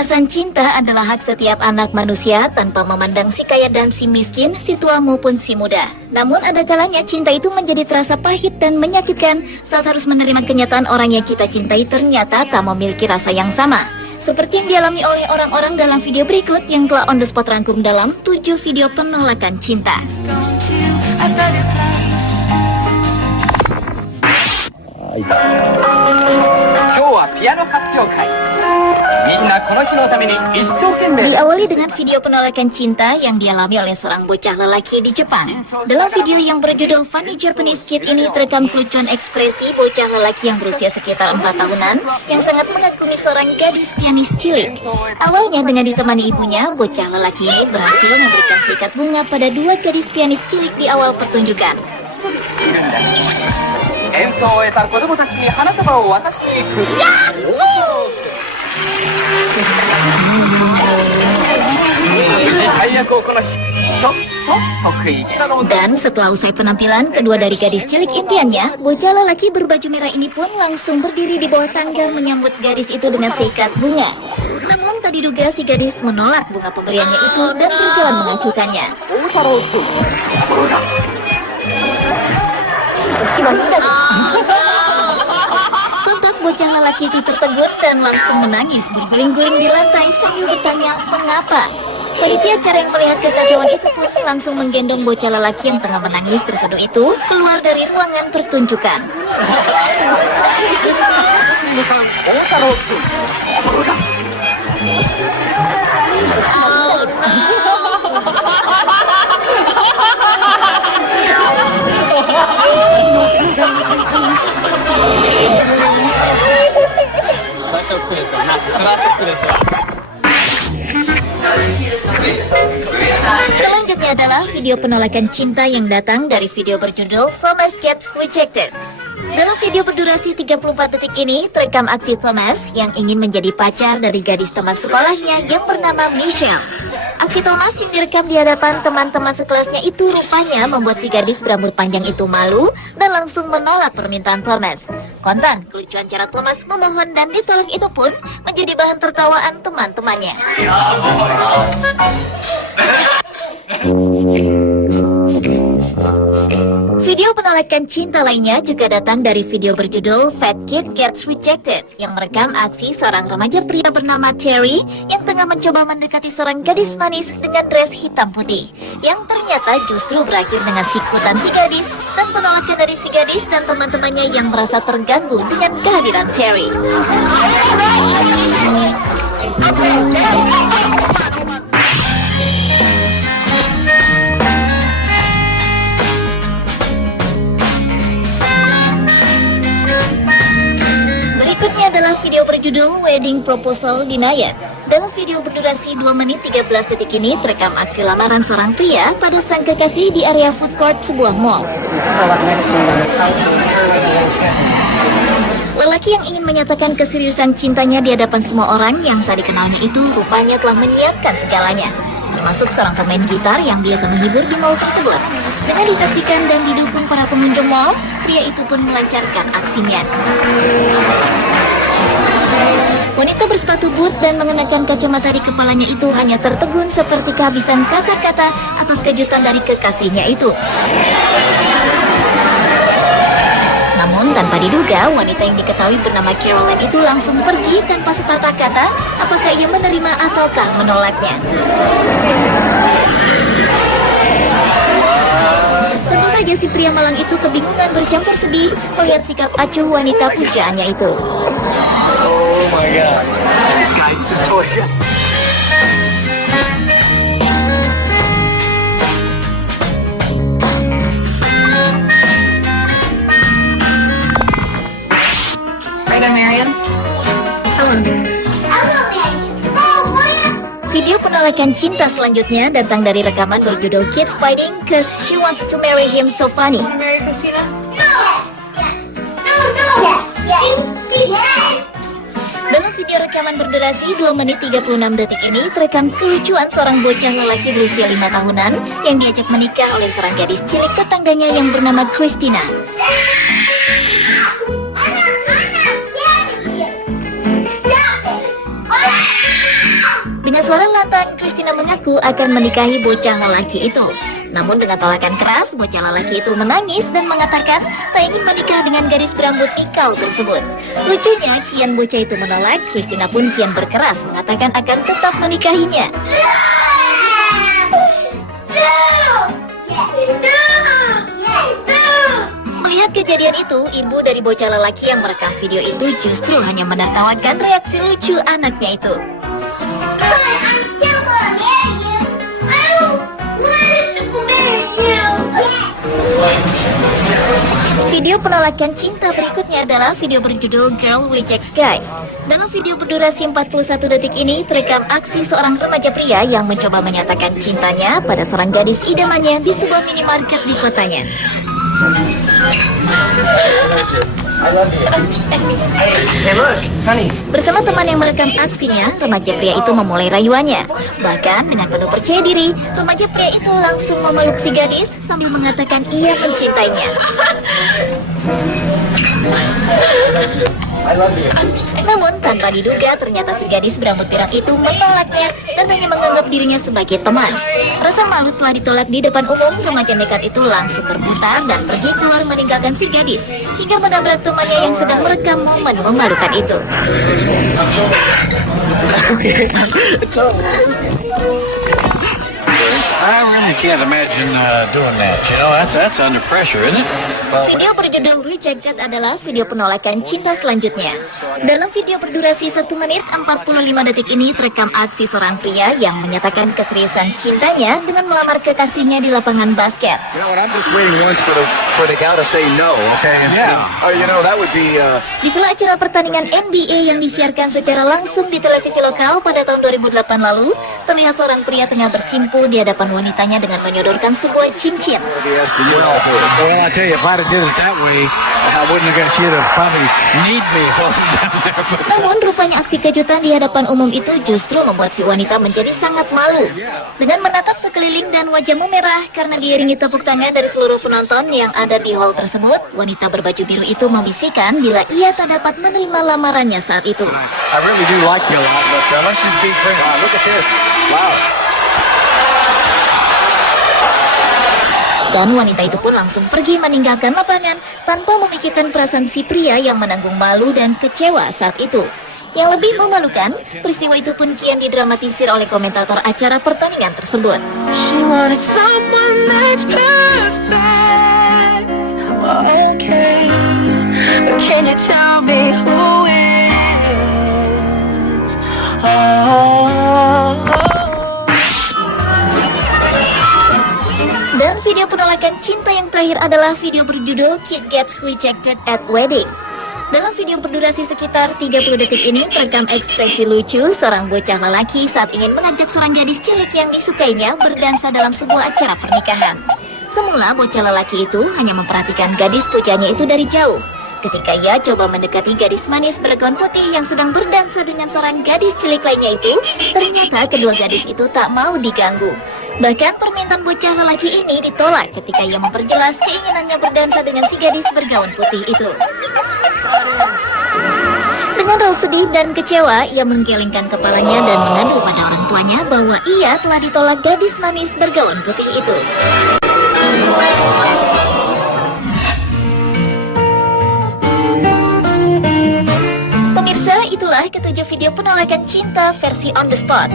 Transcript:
Perasaan cinta adalah hak setiap anak manusia tanpa memandang si kaya dan si miskin, si tua maupun si muda. Namun ada kalanya cinta itu menjadi terasa pahit dan menyakitkan saat harus menerima kenyataan orang yang kita cintai ternyata tak memiliki rasa yang sama. Seperti yang dialami oleh orang-orang dalam video berikut yang telah on the spot rangkum dalam 7 video penolakan cinta. Diawali dengan video penolakan cinta yang dialami oleh seorang bocah lelaki di Jepang. Dalam video yang berjudul Funny Japanese Kid ini terekam kelucuan ekspresi bocah lelaki yang berusia sekitar 4 tahunan yang sangat mengagumi seorang gadis pianis cilik. Awalnya dengan ditemani ibunya, bocah lelaki ini berhasil memberikan seikat bunga pada 2 gadis pianis cilik di awal pertunjukan. Dan setelah usai penampilan kedua dari gadis cilik impiannya, bocah lelaki berbaju merah ini pun langsung berdiri di bawah tangga menyambut gadis itu dengan seikat bunga. Namun tak diduga si gadis menolak bunga pemberiannya itu dan berjalan mengacuhkannya. Sontak bocah lelaki itu tertegun dan langsung menangis berguling-guling di lantai sambil bertanya mengapa. Panitia acara yang melihat kekacauan itu pun langsung menggendong bocah lelaki yang tengah menangis terseduh itu keluar dari ruangan pertunjukan. Selanjutnya adalah video penolakan cinta yang datang dari video berjudul Thomas Gets Rejected. Dalam video berdurasi 34 detik ini terekam aksi Thomas yang ingin menjadi pacar dari gadis teman sekolahnya yang bernama Michelle. Aksi Thomas yang direkam di hadapan teman-teman sekelasnya itu rupanya membuat si gadis berambut panjang itu malu dan langsung menolak permintaan Thomas. Kontan, kelucuan cara Thomas memohon dan ditolak itu pun menjadi bahan tertawaan teman-temannya. Video penolakan cinta lainnya juga datang dari video berjudul Fat Kid Gets Rejected yang merekam aksi seorang remaja pria bernama Terry yang tengah mencoba mendekati seorang gadis manis dengan dress hitam putih yang ternyata justru berakhir dengan sikutan si gadis dan penolakan dari si gadis dan teman-temannya yang merasa terganggu dengan kehadiran Terry. Berikutnya adalah video berjudul Wedding Proposal Denied. Dalam video berdurasi 2 menit 13 detik ini terekam aksi lamaran seorang pria pada sang kekasih di area food court sebuah mall. Lelaki yang ingin menyatakan keseriusan cintanya di hadapan semua orang yang tak dikenalnya itu rupanya telah menyiapkan segalanya, termasuk seorang pemain gitar yang biasa menghibur di mall tersebut. Dengan disaksikan dan didukung para pengunjung mall, pria itu pun melancarkan aksinya. Wanita bersepatu boot dan mengenakan kacamata di kepalanya itu hanya tertegun seperti kehabisan kata-kata atas kejutan dari kekasihnya itu. Namun tanpa diduga, wanita yang diketahui bernama Caroline itu langsung pergi tanpa sepatah kata apakah ia menerima ataukah menolaknya. Tentu saja si pria malang itu kebingungan bercampur sedih melihat sikap acuh wanita pujaannya itu. Oh my god, this guy is totally... Video penolakan cinta selanjutnya datang dari rekaman berjudul Kids Fighting Cause She Wants to Marry Him So Funny. Dalam video rekaman berdurasi 2 menit 36 detik ini terekam kelucuan seorang bocah lelaki berusia 5 tahunan yang diajak menikah oleh seorang gadis cilik tetangganya yang bernama Christina. suara lantang, Christina mengaku akan menikahi bocah lelaki itu. Namun dengan tolakan keras, bocah lelaki itu menangis dan mengatakan tak ingin menikah dengan gadis berambut ikal tersebut. Lucunya, kian bocah itu menolak, Christina pun kian berkeras mengatakan akan tetap menikahinya. Melihat kejadian itu, ibu dari bocah lelaki yang merekam video itu justru hanya menertawakan reaksi lucu anaknya itu. Video penolakan cinta berikutnya adalah video berjudul Girl Rejects Guy. Dalam video berdurasi 41 detik ini terekam aksi seorang remaja pria yang mencoba menyatakan cintanya pada seorang gadis idamannya di sebuah minimarket di kotanya. Hey, look, honey. Bersama teman yang merekam aksinya, remaja pria itu memulai rayuannya. Bahkan dengan penuh percaya diri, remaja pria itu langsung memeluk si gadis sambil mengatakan ia mencintainya. Namun tanpa diduga ternyata si gadis berambut pirang itu menolaknya dan hanya menganggap dirinya sebagai teman. Merasa malu telah ditolak di depan umum, remaja nekat itu langsung berputar dan pergi keluar meninggalkan si gadis hingga menabrak temannya yang sedang merekam momen memalukan itu. I really can't imagine doing that. You know, that's under pressure, isn't it? Video berjudul Rejected adalah video penolakan cinta selanjutnya. Dalam video berdurasi 1 menit 45 detik ini terekam aksi seorang pria yang menyatakan keseriusan cintanya dengan melamar kekasihnya di lapangan basket. You know what? I'm just waiting once for the gal to say no, okay? Yeah. You know, that would be Di sela acara pertandingan NBA yang disiarkan secara langsung di televisi lokal pada tahun 2008 lalu, terlihat seorang pria tengah bersimpu di hadapan wanitanya dengan menyodorkan sebuah cincin. Well, I tell you, if I'd have did it that way, I wouldn't have got she'd have probably need me holding down there. But Namun rupanya aksi kejutan di hadapan umum itu justru membuat si wanita menjadi sangat malu. Dengan menatap sekeliling dan wajah memerah karena diiringi tepuk tangan dari seluruh penonton yang ada di hall tersebut, wanita berbaju biru itu membisikkan bila ia tak dapat menerima lamarannya saat itu. I really do like you a lot. Look, let's just be clear. look at this. Wow. Dan wanita itu pun langsung pergi meninggalkan lapangan tanpa memikirkan perasaan si pria yang menanggung malu dan kecewa saat itu. Yang lebih memalukan, peristiwa itu pun kian didramatisir oleh komentator acara pertandingan tersebut. She wanted someone that's perfect. Well, okay, but can you tell me who is? Dan video penolakan cinta yang terakhir adalah video berjudul Kid Gets Rejected at Wedding. Dalam video berdurasi sekitar 30 detik ini terekam ekspresi lucu seorang bocah lelaki saat ingin mengajak seorang gadis cilik yang disukainya berdansa dalam sebuah acara pernikahan. Semula bocah lelaki itu hanya memperhatikan gadis pujanya itu dari jauh. Ketika ia coba mendekati gadis manis bergaun putih yang sedang berdansa dengan seorang gadis cilik lainnya itu, ternyata kedua gadis itu tak mau diganggu. Bahkan permintaan bocah lelaki ini ditolak ketika ia memperjelas keinginannya berdansa dengan si gadis bergaun putih itu. Dengan raut sedih dan kecewa, ia menggelengkan kepalanya dan mengadu pada orang tuanya bahwa ia telah ditolak gadis manis bergaun putih itu. Pemirsa, itulah ketujuh video penolakan cinta versi on the spot.